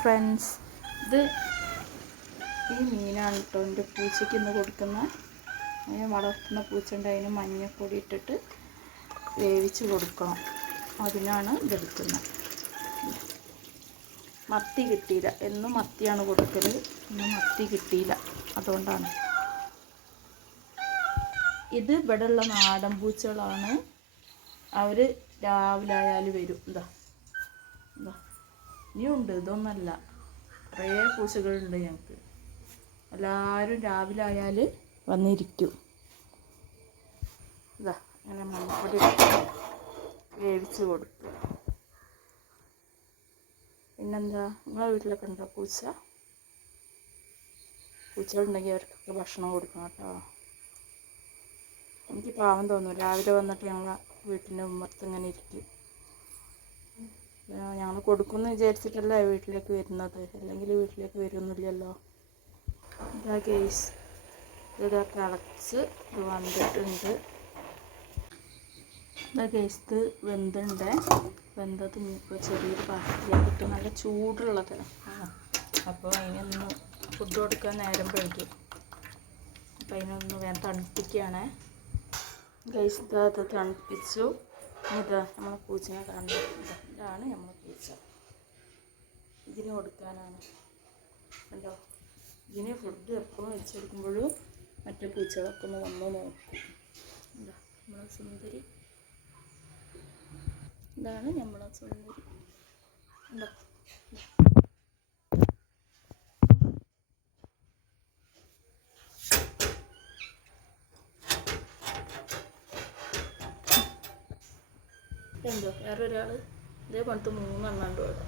Friends, ഇത് ഈ മീനാണ് കേട്ടോ എൻ്റെ പൂച്ചയ്ക്ക് ഇന്ന് കൊടുക്കുന്ന. അങ്ങനെ വളർത്തുന്ന പൂച്ച ഉണ്ട്, അതിന് മഞ്ഞൾപ്പൊടി ഇട്ടിട്ട് വേവിച്ച് കൊടുക്കണം. അതിനാണ് ഇതെടുക്കുന്നത്. മത്തി കിട്ടിയില്ല, എന്നും മത്തിയാണ് കൊടുക്കൽ, ഇന്ന് മത്തി കിട്ടിയില്ല, അതുകൊണ്ടാണ്. ഇത് ഇവിടെയുള്ള നാടൻ പൂച്ചകളാണ്. അവർ രാവിലെ ആയാൽ വരും. എന്താ ഇനിയുണ്ട്, ഇതൊന്നല്ല, കുറേ പൂച്ചകളുണ്ട് ഞങ്ങൾക്ക്. എല്ലാവരും രാവിലെ ആയാൽ വന്നിരിക്കും. ഇതാ ഇങ്ങനെ മഞ്ഞൾപ്പൊടി വേവിച്ച് കൊടുക്കുക. പിന്നെന്താ, നിങ്ങളെ വീട്ടിലൊക്കെ ഉണ്ടോ പൂച്ചകളുണ്ടെങ്കിൽ അവർക്കൊക്കെ ഭക്ഷണം കൊടുക്കണം കേട്ടോ. എനിക്ക് പാവം തോന്നും, രാവിലെ വന്നിട്ട് ഞങ്ങളെ വീട്ടിൻ്റെ ഉമ്മർത്ത് ഇങ്ങനെ ഇരിക്കും. ഞങ്ങൾ കൊടുക്കുമെന്ന് വിചാരിച്ചിട്ടല്ലേ വീട്ടിലേക്ക് വരുന്നത്, അല്ലെങ്കിൽ വീട്ടിലേക്ക് വരുന്നില്ലല്ലോ. ഇതാ ഗൈസ്, ഇതൊക്കെ അടച്ച് ഇത് വന്നിട്ടുണ്ട്. ഇതാ ഗൈസ്, ഇത് വെന്തുണ്ട്. വെന്തത് ഇപ്പോൾ ചെറിയൊരു പാത്രത്തിലേക്ക് ഇട്ട് നല്ല ചൂടുള്ളത്. അപ്പോൾ അതിനൊന്ന് ഫുഡ് കൊടുക്കാൻ നേരം വൈകി, അപ്പോൾ അതിനൊന്ന് വേഗം തണുപ്പിക്കുകയാണ് ഗൈസ്. ഇതാ അത് തണുപ്പിച്ചു. ഇതാ നമ്മളെ പൂച്ചനെ കാണുന്നത്, ഇതാണ് നമ്മളെ പൂച്ച. ഇതിന് കൊടുക്കാനാണ് കണ്ടോ. ഇതിന് ഫുഡ് എപ്പോഴും വെച്ചെടുക്കുമ്പോഴും മറ്റേ പൂച്ചകളൊക്കെ ഒന്ന് വന്ന് നോക്കും. എന്താ നമ്മളെ സുന്ദരി, ഇതാണ് നമ്മളെ സുന്ദരി. എന്താ എന്തോ വേറൊരാൾ ഇതേ പണിത്ത് 3 എണ്ണുണ്ട് ഇവിടെ.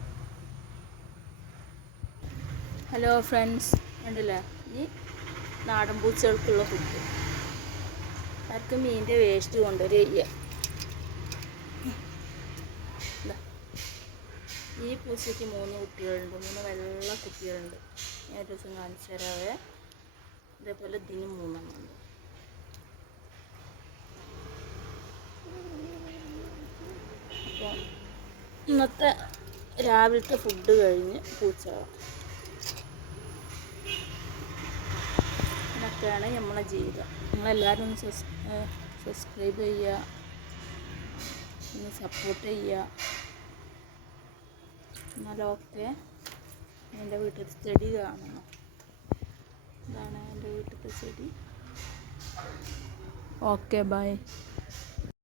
ഹലോ ഫ്രണ്ട്സ്, ഉണ്ടല്ലേ ഈ നാടൻ പൂച്ചകൾക്കുള്ള ഫുഡ്. അവർക്ക് മീനിൻ്റെ വേസ്റ്റ് കൊണ്ടുവരിക. ഈ പൂച്ചയ്ക്ക് 3 കുട്ടികളുണ്ട്, 3 വെള്ള കുട്ടികളുണ്ട്. ഞാൻ ഒരു ദിവസം കാണിച്ചു തരാവേ. ഇതേപോലെ ഇതിന് 3 എണ്ണമുണ്ട്. അപ്പോൾ ഇന്നത്തെ രാവിലത്തെ ഫുഡ് കഴിഞ്ഞ് പൂച്ച ഇതൊക്കെയാണ് നമ്മളെ ജീവിതം. നിങ്ങളെല്ലാവരും ഒന്ന് സബ്സ്ക്രൈബ് ചെയ്യുക, ഒന്ന് സപ്പോർട്ട് ചെയ്യുക. എന്നാലൊക്കെ എൻ്റെ വീട്ടിലത്തെ ചെടി കാണണം. ഇതാണ് എൻ്റെ വീട്ടിലത്തെ ചെടി. Okay bye.